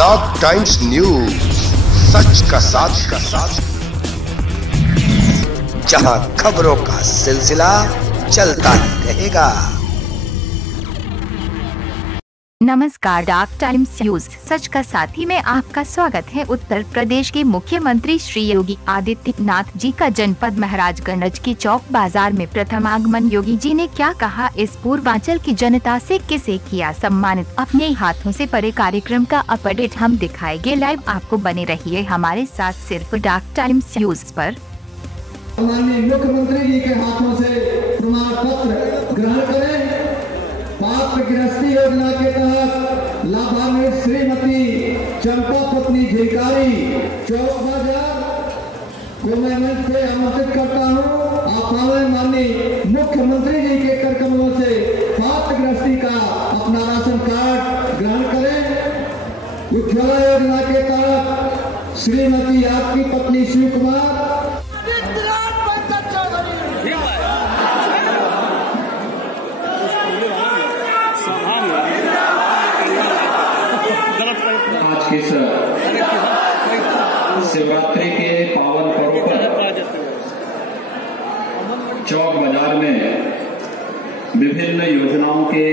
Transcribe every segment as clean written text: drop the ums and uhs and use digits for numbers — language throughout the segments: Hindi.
डॉग टाइम्स न्यूज, सच का साथ, जहां खबरों का सिलसिला चलता ही रहेगा। नमस्कार, डॉग टाइम्स न्यूज सच का साथी में आपका स्वागत है। उत्तर प्रदेश के मुख्यमंत्री श्री योगी आदित्यनाथ जी का जनपद महाराजगंज की चौक बाजार में प्रथम आगमन। योगी जी ने क्या कहा, इस पूर्वांचल की जनता से किसे किया सम्मानित, अपने हाथों से परे कार्यक्रम का अपडेट हम दिखाएंगे लाइव। आपको बने रहिए हमारे साथ सिर्फ डॉग टाइम्स न्यूज पर। माननीय मुख्यमंत्री जी के हाथों से प्रमाण पत्र ग्रहण करें। पात्र गृहस्थी योजना के तहत लाभान्वित श्रीमती चंपा पत्नी झिलकारी चौक बाजार को मैं मंच पे आमंत्रित करता हूँ। आप माननीय मुख्यमंत्री जी के कर कमलों से पात्र गृहस्थी का अपना राशन कार्ड ग्रहण करें। उज्ज्वला योजना के तहत श्रीमती आपकी पत्नी शिव कुमार इस शिवरात्रि के पावन पर्व पर चौक बाजार में विभिन्न योजनाओं के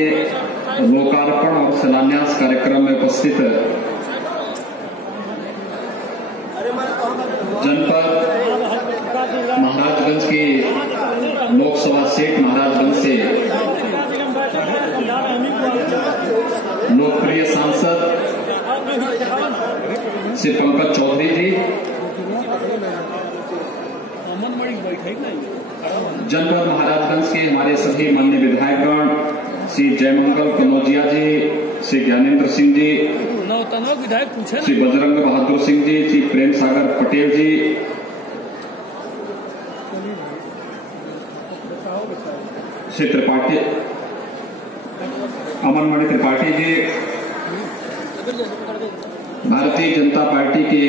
लोकार्पण और शिलान्यास कार्यक्रम में उपस्थित जनपद महाराजगंज की लोकसभा सीट महाराजगंज से लोकप्रिय सांसद श्री पंकज चौधरी जी, जनपद महाराजगंज के हमारे सभी माननीय विधायकगण श्री जयमंगल कनौजिया जी, श्री ज्ञानेंद्र सिंह जी, श्री बजरंग बहादुर सिंह जी, श्री प्रेम सागर पटेल जी, श्री त्रिपाठी अमनमणि त्रिपाठी जी, भारतीय जनता पार्टी के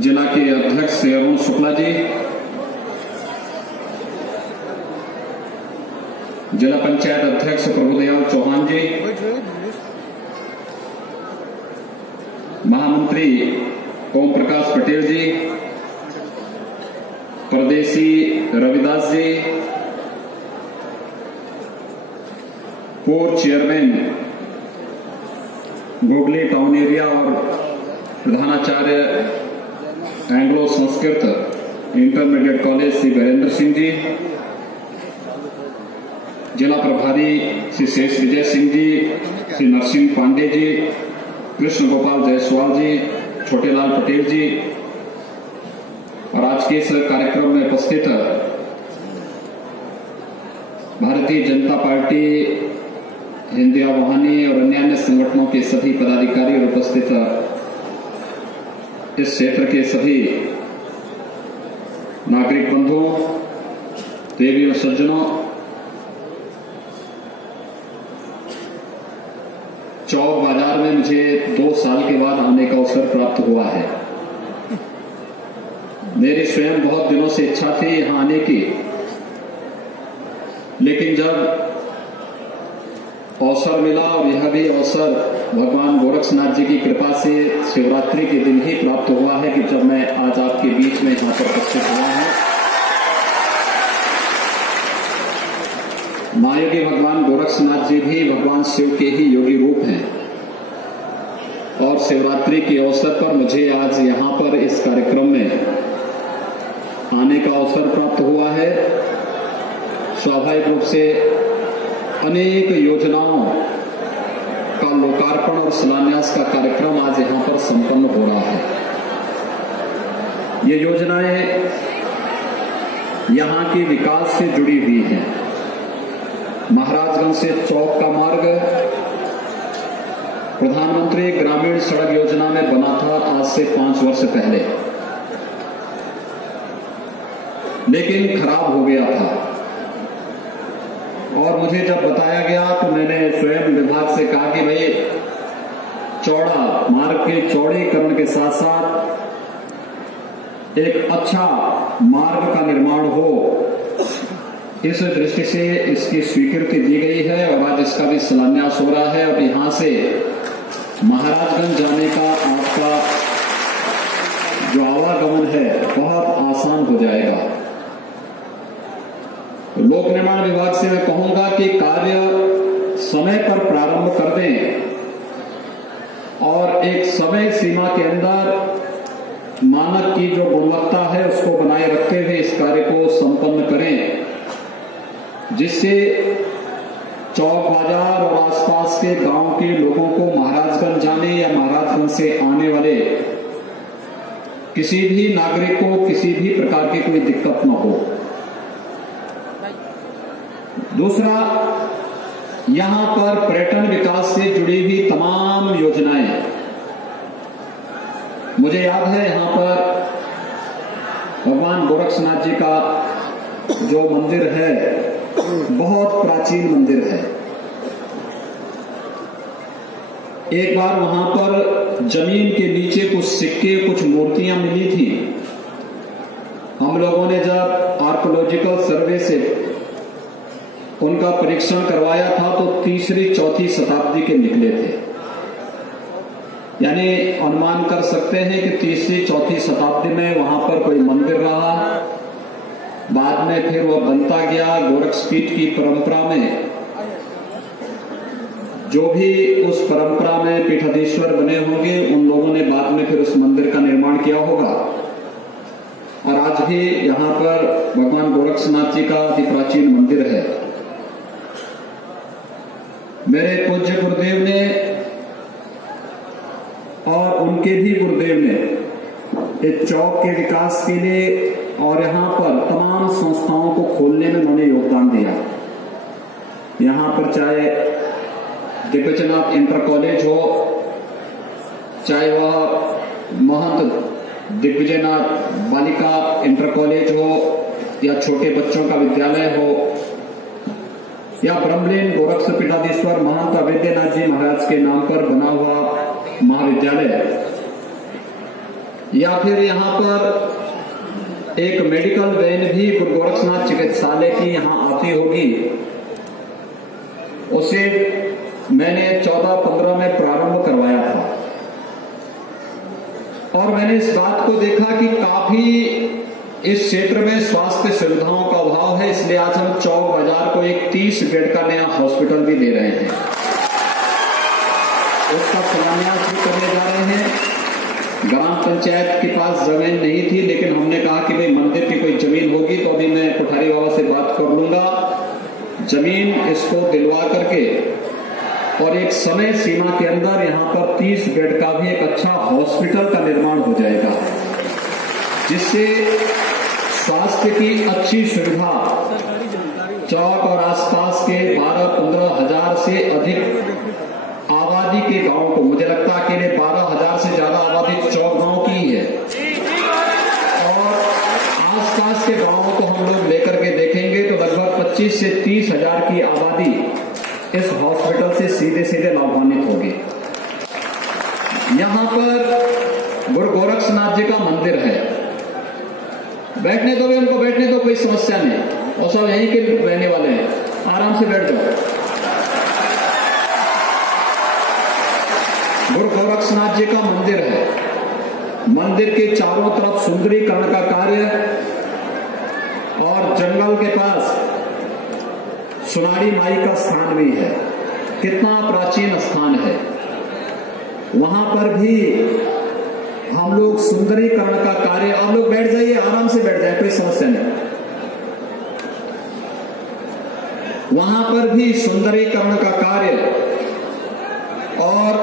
जिला के अध्यक्ष श्री अरुण शुक्ला जी, जिला पंचायत अध्यक्ष प्रभुदयाल चौहान जी, महामंत्री ओम प्रकाश पटेल जी, प्रदेशी रविदास जी, पूर्व चेयरमैन गोगली टाउन एरिया और प्रधानाचार्य Anglo Sanskrit intermediate college Shri Virendra Singh ji, जिला प्रभारी श्री शेष विजय सिंह जी, श्री नरसिंह पांडे जी, कृष्ण गोपाल जायसवाल जी, छोटेलाल पटेल जी और आज के इस कार्यक्रम में उपस्थित भारतीय जनता पार्टी, हिंदी आवाहनी और अन्य संगठनों के सभी पदाधिकारी और उपस्थित इस क्षेत्र के सभी नागरिक बंधुओं, देवी और सज्जनों, चौक बाजार में मुझे 2 साल के बाद आने का अवसर प्राप्त हुआ है। मेरी स्वयं बहुत दिनों से इच्छा थी यहां आने की, लेकिन जब अवसर मिला और यह भी अवसर भगवान गोरक्षनाथ जी की कृपा से शिवरात्रि के दिन ही प्राप्त हुआ है कि जब मैं आज आपके बीच में यहां पर उपस्थित हुआ हूं। महायोगी भगवान गोरक्षनाथ जी भी भगवान शिव के ही योगी रूप हैं और शिवरात्रि के अवसर पर मुझे आज यहां पर इस कार्यक्रम में आने का अवसर प्राप्त हुआ है। स्वाभाविक रूप से अनेक योजनाओं का लोकार्पण और शिलान्यास का कार्यक्रम आज यहां पर संपन्न हो रहा है। ये योजनाएं यहां के विकास से जुड़ी हुई हैं। महाराजगंज से चौक का मार्ग प्रधानमंत्री ग्रामीण सड़क योजना में बना था आज से 5 वर्ष पहले, लेकिन खराब हो गया था और मुझे जब बताया गया तो मैंने स्वयं विभाग से कहा कि भाई चौड़ा मार्ग के चौड़ीकरण के साथ साथ एक अच्छा मार्ग का निर्माण हो, इस दृष्टि से इसकी स्वीकृति दी गई है और आज इसका भी शिलान्यास हो रहा है। और यहां से महाराजगंज जाने का आपका जो आवागमन है बहुत आसान हो जाएगा। तो लोक निर्माण विभाग से मैं कहूंगा कि कार्य समय पर प्रारंभ कर दें और एक समय सीमा के अंदर मानक की जो गुणवत्ता है उसको बनाए रखते हुए इस कार्य को संपन्न करें, जिससे चौक बाजार और आसपास के गांव के लोगों को महाराजगंज जाने या महाराजगंज से आने वाले किसी भी नागरिक को किसी भी प्रकार की कोई दिक्कत न हो। दूसरा, यहां पर पर्यटन विकास से जुड़ी हुई तमाम योजनाएं, मुझे याद है यहां पर भगवान गोरक्षनाथ जी का जो मंदिर है बहुत प्राचीन मंदिर है। एक बार वहां पर जमीन के नीचे कुछ सिक्के कुछ मूर्तियां मिली थी। हम लोगों ने जब आर्कोलॉजिकल सर्वे से उनका परीक्षण करवाया था तो 3री-4थी शताब्दी के निकले थे, यानी अनुमान कर सकते हैं कि 3री-4थी शताब्दी में वहां पर कोई मंदिर रहा, बाद में फिर वो बनता गया। गोरक्षपीठ की परंपरा में जो भी उस परंपरा में पीठाधीश्वर बने होंगे उन लोगों ने बाद में फिर उस मंदिर का निर्माण किया होगा। और आज भी यहां पर भगवान गोरक्षनाथ जी का अति प्राचीन मंदिर है। मेरे पूज्य गुरुदेव ने और उनके भी गुरुदेव ने इस चौक के विकास के लिए और यहाँ पर तमाम संस्थाओं को खोलने में उन्होंने योगदान दिया। यहाँ पर चाहे दिग्विजयनाथ इंटर कॉलेज हो, चाहे वह महंत दिग्विजयनाथ बालिका इंटर कॉलेज हो, या छोटे बच्चों का विद्यालय हो, या ब्रह्मलीन गोरक्ष पीठाधीश्वर महंत अवैद्यनाथ जी महाराज के नाम पर बना हुआ महाविद्यालय, या फिर यहाँ पर एक मेडिकल वैन भी गुरु गोरक्षनाथ चिकित्सालय की यहाँ आती होगी। उसे मैंने 14-15 में प्रारंभ करवाया था और मैंने इस बात को देखा कि काफी इस क्षेत्र में स्वास्थ्य सुविधाओं का अभाव है, इसलिए आज हम चौक बाजार को एक 30 बेड का नया हॉस्पिटल भी दे रहे हैं। उसका शिलान्यास भी करने जा रहे हैं। ग्राम पंचायत के पास जमीन नहीं थी, लेकिन हमने कहा कि भाई मंदिर की कोई जमीन होगी तो अभी मैं कोठारी बाबा से बात कर लूंगा, जमीन इसको दिलवा करके और एक समय सीमा के अंदर यहाँ पर 30 बेड का भी एक अच्छा हॉस्पिटल का निर्माण हो जाएगा, जिससे स्वास्थ्य की अच्छी सुविधा चौक और आसपास के 12-15 हजार से अधिक आबादी के गांव को, मुझे लगता है अकेले 12,000 से ज्यादा आबादी चौक गांव की ही है, और आसपास के गांवों को हम लोग लेकर के देखेंगे तो लगभग 25 से 30 हजार की आबादी इस हॉस्पिटल से सीधे सीधे लाभान्वित होगी। यहाँ पर गुरु गोरक्षनाथ जी का मंदिर है, बैठने दो, उनको बैठने दो, कोई समस्या नहीं, और सब यहीं के रहने वाले हैं, आराम से बैठ जाओ। गुरु गोरक्षनाथ जी का मंदिर है, मंदिर के चारों तरफ सुंदरीकरण का कार्य और जंगल के पास सुनाड़ी माई का स्थान भी है। कितना प्राचीन स्थान है, वहां पर भी हम लोग सुंदरीकरण का कार्य, आप लोग बैठ जाइए, आराम से बैठ जाए, कोई समस्या नहीं। वहां पर भी सुंदरीकरण का कार्य और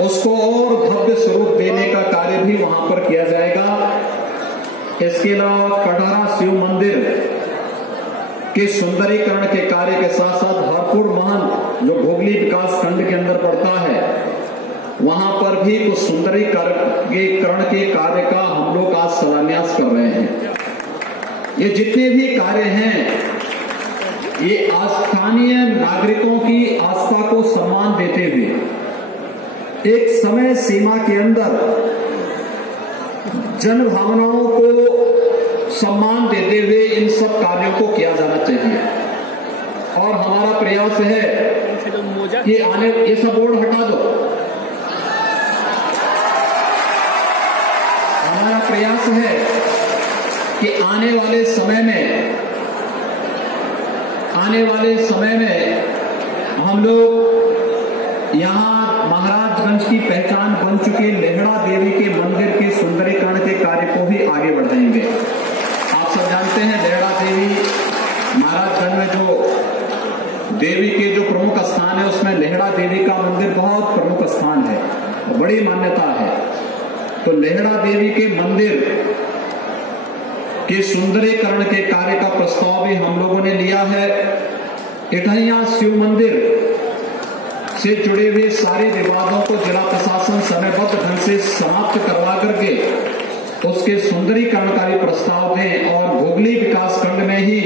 उसको और भव्य स्वरूप देने का कार्य भी वहां पर किया जाएगा। इसके अलावा कटहरा शिव मंदिर के सुंदरीकरण के कार्य के साथ साथ हरपुर महंत जो भोगली विकास खंड के अंदर पड़ता है, वहां पर भी कुछ सुंदरीकरण के कार्य का हम लोग आज शिलान्यास कर रहे हैं। ये जितने भी कार्य हैं, ये स्थानीय नागरिकों की आस्था को सम्मान देते हुए एक समय सीमा के अंदर जन भावनाओं को सम्मान देते हुए इन सब कार्यों को किया जाना चाहिए। और हमारा प्रयास है कि आने, ये सब बोर्ड हटा दो, हमारा प्रयास है कि आने वाले समय में हम लोग यहाँ महाराजगंज की पहचान बन चुके लेहड़ा देवी के मंदिर के सुंदरीकरण के कार्य को भी आगे बढ़ाएंगे। आप सब जानते हैं लेहड़ा देवी महाराजगंज में जो देवी के जो प्रमुख स्थान है उसमें लेहड़ा देवी का मंदिर बहुत प्रमुख स्थान है, बड़ी मान्यता है। तो लेहड़ा देवी के मंदिर के सुंदरीकरण के कार्य का प्रस्ताव भी हम लोगों ने लिया है। इटहिया शिव मंदिर से जुड़े हुए सारे विवादों को जिला प्रशासन समयबद्ध ढंग से समाप्त करवा करके उसके सुंदरीकरण का भी प्रस्ताव दें और भोगली विकास खंड में ही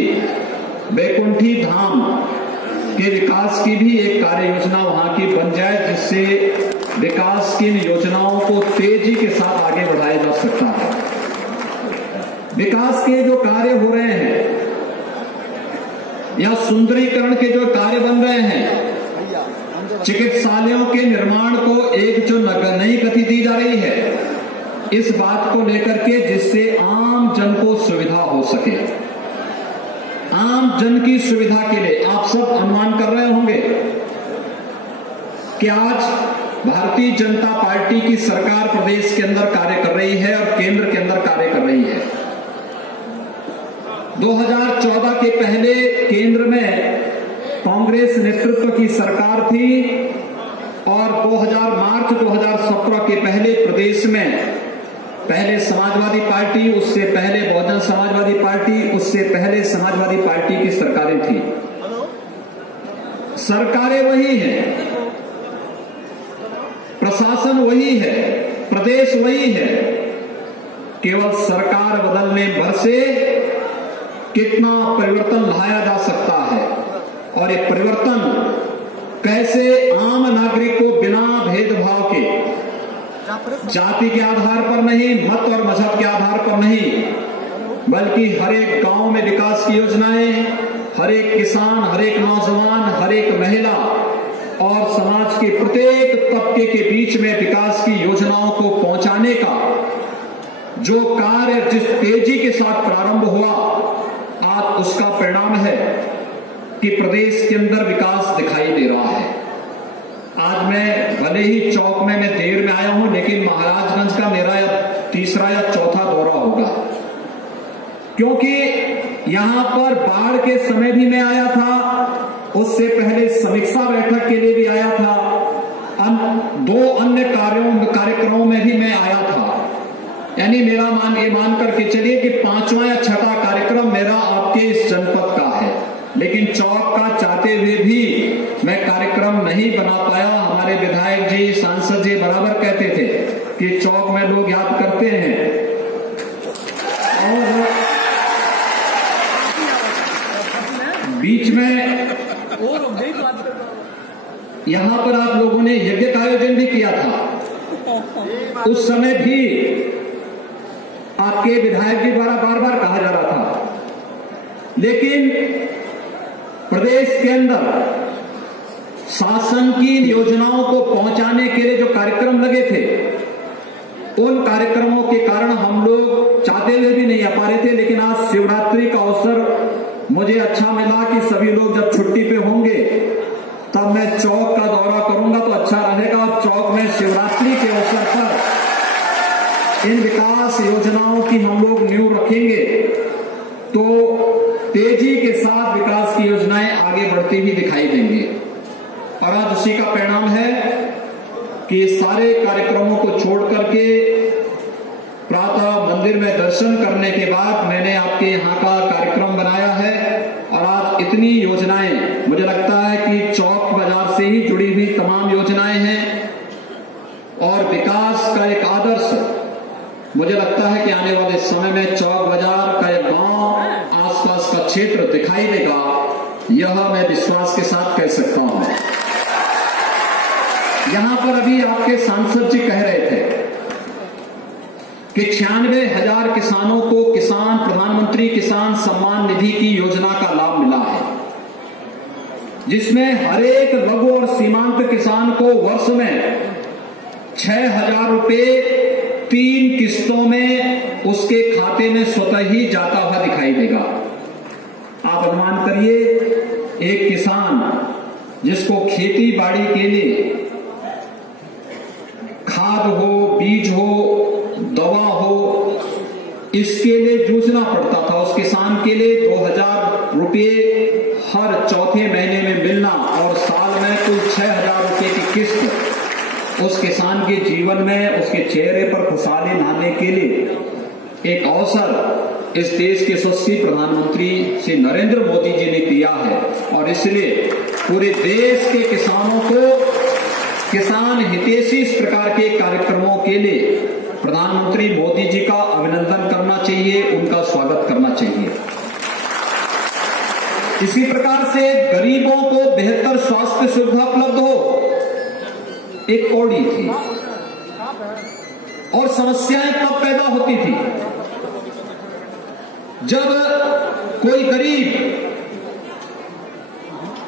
बैकुंठी धाम के विकास की भी एक कार्य योजना वहां की बन जाए, जिससे विकास की इन योजनाओं को तेजी के साथ आगे बढ़ाया जा सकता है। विकास के जो कार्य हो रहे हैं या सुंदरीकरण के जो कार्य बन रहे हैं, चिकित्सालयों के निर्माण को एक जो नई गति दी जा रही है, इस बात को लेकर के जिससे आम जन को सुविधा हो सके। आम जन की सुविधा के लिए आप सब अनुमान कर रहे होंगे कि आज भारतीय जनता पार्टी की सरकार प्रदेश के अंदर कार्य कर रही है और केंद्र के अंदर कार्य कर रही है। 2014 के पहले केंद्र में कांग्रेस नेतृत्व की सरकार थी और मार्च 2017 के पहले प्रदेश में पहले समाजवादी पार्टी, उससे पहले बहुजन समाजवादी पार्टी, उससे पहले समाजवादी पार्टी की सरकारें थी। सरकारें वही हैं, प्रशासन वही है, प्रदेश वही है, केवल सरकार बदलने भर से कितना परिवर्तन लाया जा सकता है और ये परिवर्तन कैसे आम नागरिक को बिना भेदभाव के, जाति के आधार पर नहीं, मत और मजहब के आधार पर नहीं, बल्कि हर एक गांव में विकास की योजनाएं, हर एक किसान, हर एक नौजवान, हर एक महिला और समाज के प्रत्येक तबके के बीच में विकास की योजनाओं को पहुंचाने का जो कार्य जिस तेजी के साथ प्रारंभ हुआ, आज उसका परिणाम है कि प्रदेश के अंदर विकास दिखाई दे रहा है। आज मैं भले ही चौक में मैं देर में आया हूं, लेकिन महाराजगंज का मेरा तीसरा या चौथा दौरा होगा, क्योंकि यहां पर बाढ़ के समय भी मैं आया था, उससे पहले समीक्षा बैठक के लिए भी आया था, दो अन्य कार्यक्रमों में भी मैं आया था। यानी मेरा ये मान करके चलिए कि 5वां या 6वां कार्यक्रम मेरा आपके इस जनपद का है, लेकिन चौक का चाहते हुए भी मैं कार्यक्रम नहीं बना पाया। हमारे विधायक जी, सांसद जी बराबर कहते थे कि चौक में लोग याद करते हैं और बीच में यहां पर आप लोगों ने यज्ञ का आयोजन भी किया था। उस समय भी आपके विधायक जी द्वारा बार बार कहा जा रहा था, लेकिन प्रदेश के अंदर शासन की योजनाओं को पहुंचाने के लिए जो कार्यक्रम लगे थे, उन कार्यक्रमों के कारण हम लोग चाहते हुए भी नहीं आ पा रहे थे। लेकिन आज शिवरात्रि का अवसर मुझे अच्छा मिला कि सभी लोग जब छुट्टी पे होंगे तब मैं चौक का दौरा करूंगा तो अच्छा रहेगा। और चौक में शिवरात्रि के अवसर पर इन विकास योजनाओं की हम लोग नींव रखेंगे तो तेजी के साथ विकास की योजनाएं आगे बढ़ती हुई दिखाई देंगी। और आज उसी का परिणाम है कि सारे कार्यक्रमों को छोड़ करके प्रातः मंदिर में दर्शन करने के बाद मैंने आपके यहाँ का कार्यक्रम बनाया है। और आज इतनी योजनाएं, मुझे लगता है कि चौक बाजार से ही जुड़ी हुई तमाम योजनाएं हैं और विकास का एक आदर्श मुझे लगता है कि आने वाले समय में चौक बाजार का एक गांव, आसपास का क्षेत्र दिखाई देगा, यह मैं विश्वास के साथ कह सकता हूं। यहां पर अभी आपके सांसद जी कह रहे थे कि 96,000 किसानों को प्रधानमंत्री किसान सम्मान निधि की योजना का लाभ मिला है, जिसमें हर एक लघु और सीमांत किसान को वर्ष में 6,000 रुपए 3 किस्तों में उसके खाते में स्वतः ही जाता हुआ दिखाई देगा। आप अनुमान करिए, एक किसान जिसको खेती बाड़ी के लिए खाद हो, बीज हो, दवा हो, इसके लिए जूझना पड़ता था। उस किसान के लिए 2000 रुपये हर चौथे महीने में मिलना और साल में कुल 6000 रुपये की किस्त उस किसान के जीवन में, उसके चेहरे पर खुशहाली लाने के लिए एक अवसर इस देश के यशस्वी प्रधानमंत्री श्री नरेंद्र मोदी जी ने दिया है। और इसलिए पूरे देश के किसानों को किसान हितैषी इस प्रकार के कार्यक्रमों के लिए प्रधानमंत्री मोदी जी का अभिनंदन करना चाहिए, उनका स्वागत करना चाहिए। इसी प्रकार से गरीबों को बेहतर स्वास्थ्य सुविधा उपलब्ध हो, एक कौड़ी थी। और समस्याएं तब पैदा होती थी जब कोई गरीब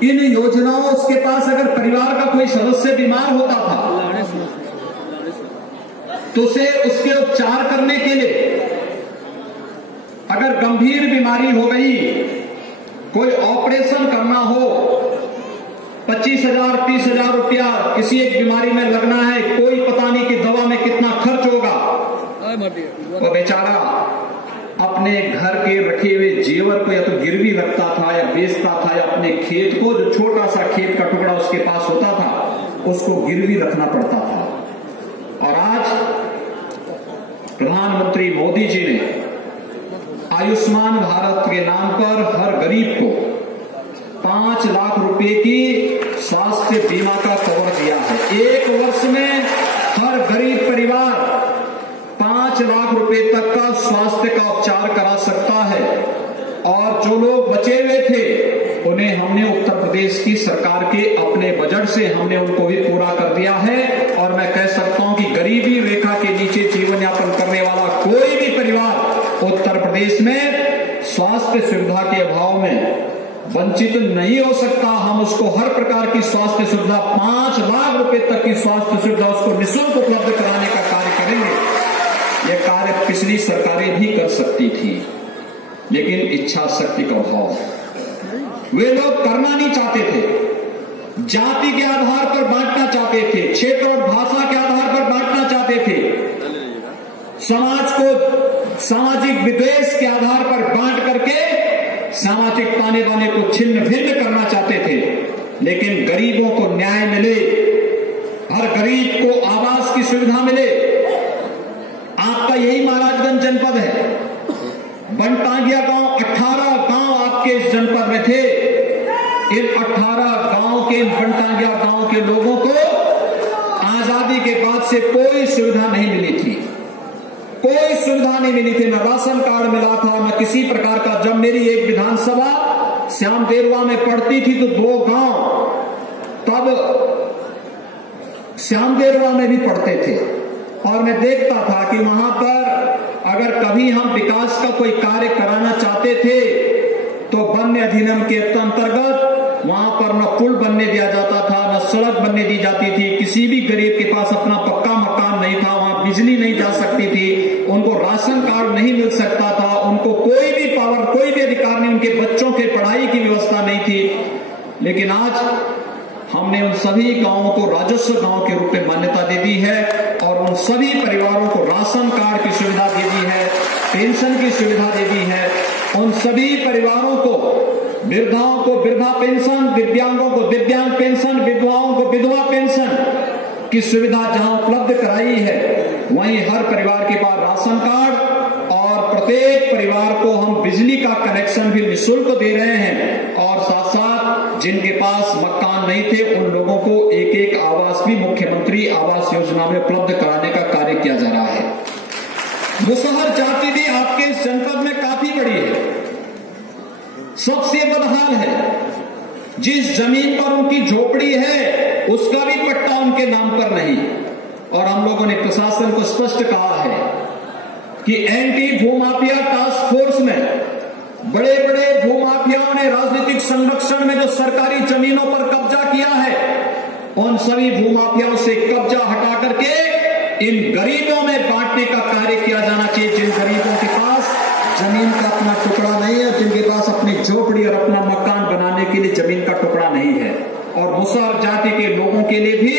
इन योजनाओं, उसके पास अगर परिवार का कोई सदस्य बीमार होता था तो उसे उसके उपचार करने के लिए, अगर गंभीर बीमारी हो गई, कोई ऑपरेशन करना हो, 25,000 30,000 रुपया किसी एक बीमारी में लगना है, कोई पता नहीं कि दवा में कितना खर्च होगा, वो बेचारा अपने घर के रखे हुए जेवर को या तो गिरवी रखता था या बेचता था, या अपने खेत को, जो छोटा सा खेत का टुकड़ा उसके पास होता था, उसको गिरवी रखना पड़ता था। और आज प्रधानमंत्री मोदी जी ने आयुष्मान भारत के नाम पर हर गरीब को 5 लाख रुपए की स्वास्थ्य बीमा का कवर दिया है। 1 वर्ष में हर गरीब परिवार 5 लाख रुपए तक का स्वास्थ्य का उपचार करा सकता है। और जो लोग बचे हुए थे उन्हें हमने उत्तर प्रदेश की सरकार के अपने बजट से हमने उनको भी पूरा कर दिया है। और मैं कह सकता हूं कि गरीबी रेखा के नीचे जीवन यापन करने वाला कोई भी परिवार उत्तर प्रदेश में स्वास्थ्य सुविधा के अभाव में वंचित नहीं हो सकता। हम उसको हर प्रकार की स्वास्थ्य सुविधा, 5 लाख रुपए तक की स्वास्थ्य सुविधा उसको निःशुल्क उपलब्ध कराने का कार्य करेंगे। यह कार्य पिछली सरकारें भी कर सकती थी, लेकिन इच्छा शक्ति का अभाव, वे लोग करना नहीं चाहते थे, जाति के आधार पर बांटना चाहते थे, क्षेत्र और भाषा के आधार पर बांटना चाहते थे, समाज को सामाजिक विद्वेष के आधार पर बांट करके सामाजिक ताने बाने को छिन्न भिन्न करना चाहते थे। लेकिन गरीबों को न्याय मिले, हर गरीब को आवास की सुविधा मिले। आपका यही महाराजगंज जनपद है, बनटांगिया गांव, 18 गांव आपके इस जनपद में थे। इन 18 गांव के, बनटांगिया गांव के लोगों को आजादी के बाद से कोई सुविधा नहीं मिली थी, कोई सुविधा नहीं मिली थी, न राशन कार्ड मिला था, न किसी प्रकार का। जब मेरी एक विधानसभा श्यामदेरवा में पड़ती थी तो 2 गांव तब श्यामदेरवा में भी पड़ते थे। और मैं देखता था कि वहां पर अगर कभी हम विकास का कोई कार्य कराना चाहते थे तो वन्य अधिनियम के अंतर्गत वहां पर न पुल बनने दिया जाता था, न सड़क बनने दी जाती थी। किसी भी गरीब के पास अपना पक्का मकान नहीं था, वहां बिजली नहीं जा सकती थी, उनको राशन कार्ड नहीं मिल सकता था, उनको कोई भी पावर, कोई भी अधिकार नहीं, उनके बच्चों के पढ़ाई की व्यवस्था नहीं थी। लेकिन आज हमने उन सभी गांवों को राजस्व गांव के रूप में मान्यता दे दी है और उन सभी परिवारों को राशन कार्ड की सुविधा दे दी है, पेंशन की सुविधा दे दी है। उन सभी परिवारों को, वृद्धाओं को वृद्धा पेंशन, दिव्यांगों को दिव्यांग पेंशन, विधवाओं को विधवा पेंशन की सुविधा जहां उपलब्ध कराई है, वहीं हर परिवार के पास राशन कार्ड और प्रत्येक परिवार को हम बिजली का कनेक्शन भी निःशुल्क दे रहे हैं। और साथ साथ जिनके पास मकान नहीं थे उन लोगों को एक एक आवास भी मुख्यमंत्री आवास योजना में उपलब्ध कराने का कार्य किया जा रहा है। मुसहर जाति भी आपके जनपद में काफी बड़ी है, सबसे बदहाल है। जिस जमीन पर उनकी झोपड़ी है उसका भी पट्टा उनके नाम पर नहीं। और हम लोगों ने प्रशासन को स्पष्ट कहा है कि एंटी भूमाफिया टास्क फोर्स में बड़े बड़े भूमाफियाओं ने राजनीतिक संरक्षण में जो सरकारी जमीनों पर कब्जा किया है, उन सभी भूमाफियाओं से कब्जा हटा करके इन गरीबों में बांटने का कार्य किया जाना चाहिए, जिन गरीबों के पास जमीन का अपना टुकड़ा नहीं है, जिनके पास अपनी झोपड़ी और अपना मकान बनाने के लिए जमीन का टुकड़ा नहीं है। और मुसहर जाति के लोगों के लिए भी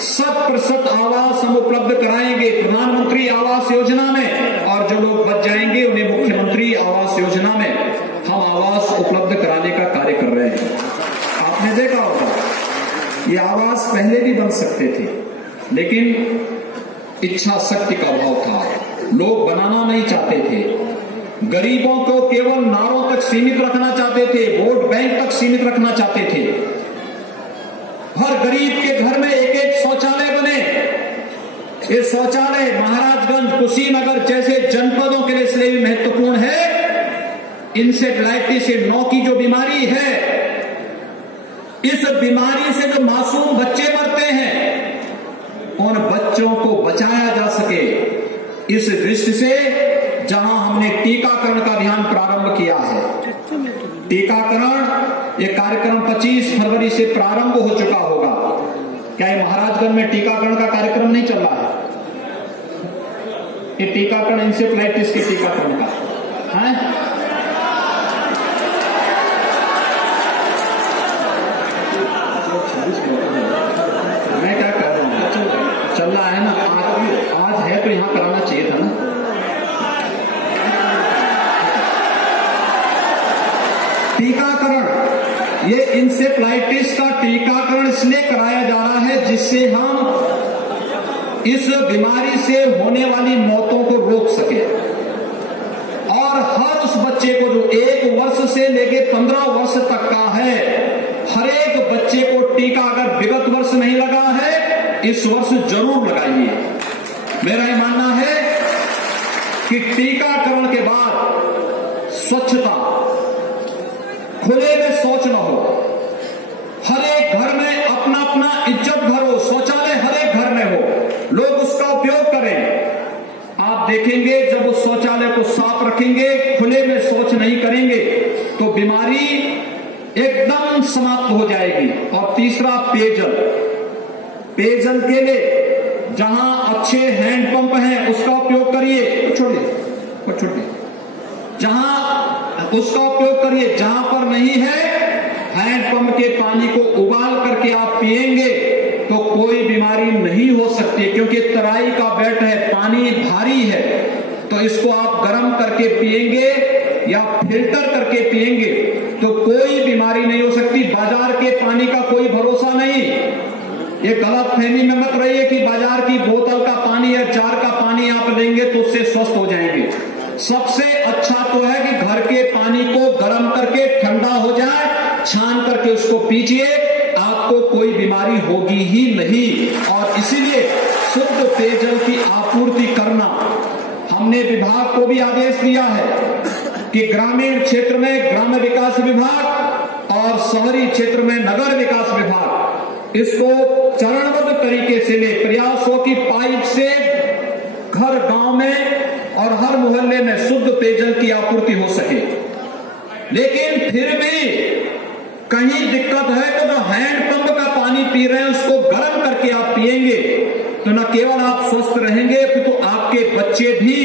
100% आवास हम उपलब्ध कराएंगे प्रधानमंत्री आवास योजना में, और जो लोग बच जाएंगे उन्हें मुख्यमंत्री आवास योजना में हम आवास उपलब्ध कराने का कार्य कर रहे हैं। आपने देखा होगा ये आवास पहले भी बन सकते थे, लेकिन इच्छा शक्ति का अभाव था, लोग बनाना नहीं चाहते थे, गरीबों को केवल नारों तक सीमित रखना चाहते थे, वोट बैंक तक सीमित रखना चाहते थे। हर गरीब के घर में एक एक शौचालय बने। ये शौचालय महाराजगंज, कुशीनगर जैसे जनपदों के लिए इसलिए भी महत्वपूर्ण है। इंसेफ्लाइटिस 9 की जो बीमारी है, इस बीमारी से जो मासूम बच्चे मरते हैं, उन बच्चों को बचाया जा सके, इस दृष्टि से जहां हमने टीकाकरण का अभियान प्रारंभ किया है। टीकाकरण ये कार्यक्रम 25 फरवरी से प्रारंभ हो चुका होगा। क्या ये महाराजगंज में टीकाकरण का कार्यक्रम नहीं चल रहा है? ये टीकाकरण इंसेफ्लाइटिस के टीकाकरण का है। मैं क्या कह रहा हूं, चल रहा है ना, आज है तो यहां कराना चाहिए था ना। टीकाकरण, ये इंसेफ्लाइटिस का टीकाकरण इसलिए कराया जा रहा है जिससे हम इस बीमारी से होने वाली मौतों को रोक सके, और हर उस बच्चे को जो 1 वर्ष से लेके 15 वर्ष तक का है, हर एक बच्चे को टीका अगर विगत वर्ष नहीं लगा है, इस वर्ष जरूर लगाइए। मेरा ये मानना है कि टीकाकरण के बाद स्वच्छता, खुले में शौच न हो, हर एक घर में अपना अपना इज्जत घर हो, शौचालय हर एक घर में हो, लोग उसका उपयोग करें। आप देखेंगे जब उस शौचालय को साफ रखेंगे, खुले में शौच नहीं करेंगे, तो बीमारी एकदम समाप्त हो जाएगी। और तीसरा, पेयजल, पेयजल के लिए जहां अच्छे हैंडपंप हैं उसका उपयोग करिए, छोड़िए, जहां उसका उपयोग करिए। जहां पर नहीं है, हैंडपंप के पानी को उबाल करके आप पिएंगे तो कोई बीमारी नहीं हो सकती, क्योंकि तराई का बेल्ट है, पानी भारी है, तो इसको आप गर्म करके पिएंगे या फिल्टर करके पिएंगे तो कोई बीमारी नहीं हो सकती। बाजार के पानी का कोई भरोसा नहीं। ये गलत फहमी में मत रहिए कि बाजार की बोतल का पानी या जार का पानी आप लेंगे तो उससे स्वस्थ हो जाएंगे। सबसे अच्छा तो है कि घर के पानी को गर्म करके ठंडा हो जाए, छान करके उसको पीजिए, आपको कोई बीमारी होगी ही नहीं। और इसीलिए शुद्ध पेयजल की आपूर्ति करना, हमने विभाग को भी आदेश दिया है कि ग्रामीण क्षेत्र में ग्राम्य विकास विभाग और शहरी क्षेत्र में नगर विकास विभाग इसको चरणबद्ध तरीके से ले, प्रयास हो कि पाइप से घर गांव में और हर मोहल्ले में शुद्ध पेयजल की आपूर्ति हो सके। लेकिन फिर भी कहीं दिक्कत है तो जो हैंडपंप का पानी पी रहे हैं उसको गर्म करके आप पिएंगे तो न केवल आप स्वस्थ रहेंगे, तो आपके बच्चे भी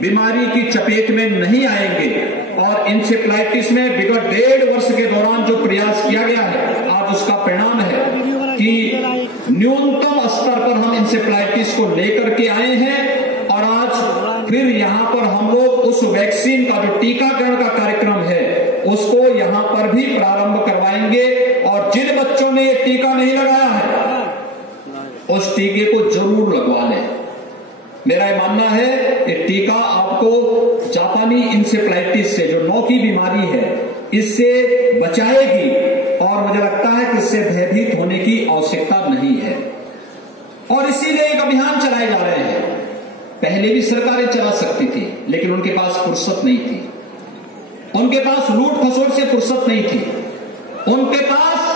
बीमारी की चपेट में नहीं आएंगे। और इंसेफ्लाइटिस में विगत 1.5 वर्ष के दौरान जो प्रयास किया गया है, आज उसका परिणाम है कि न्यूनतम स्तर पर हम इंसेफ्लाइटिस को लेकर के आए हैं। और आज फिर यहाँ पर हम लोग उस वैक्सीन का जो टीकाकरण का कार्यक्रम है उसको यहाँ पर भी प्रारंभ करवाएंगे। और जिन बच्चों ने ये टीका नहीं लगाया है उस टीके को जरूर लगवा लें। मेरा ये मानना है कि टीका आपको जापानी इंसेफ्लाइटिस से, जो 9 की बीमारी है, इससे बचाएगी। और मुझे लगता है कि इससे भयभीत होने की आवश्यकता नहीं है। और इसीलिए एक अभियान चलाए जा रहे हैं। पहले भी सरकारें चला सकती थी, लेकिन उनके पास फुर्सत नहीं थी, उनके पास लूट खसोट से फुर्सत नहीं थी, उनके पास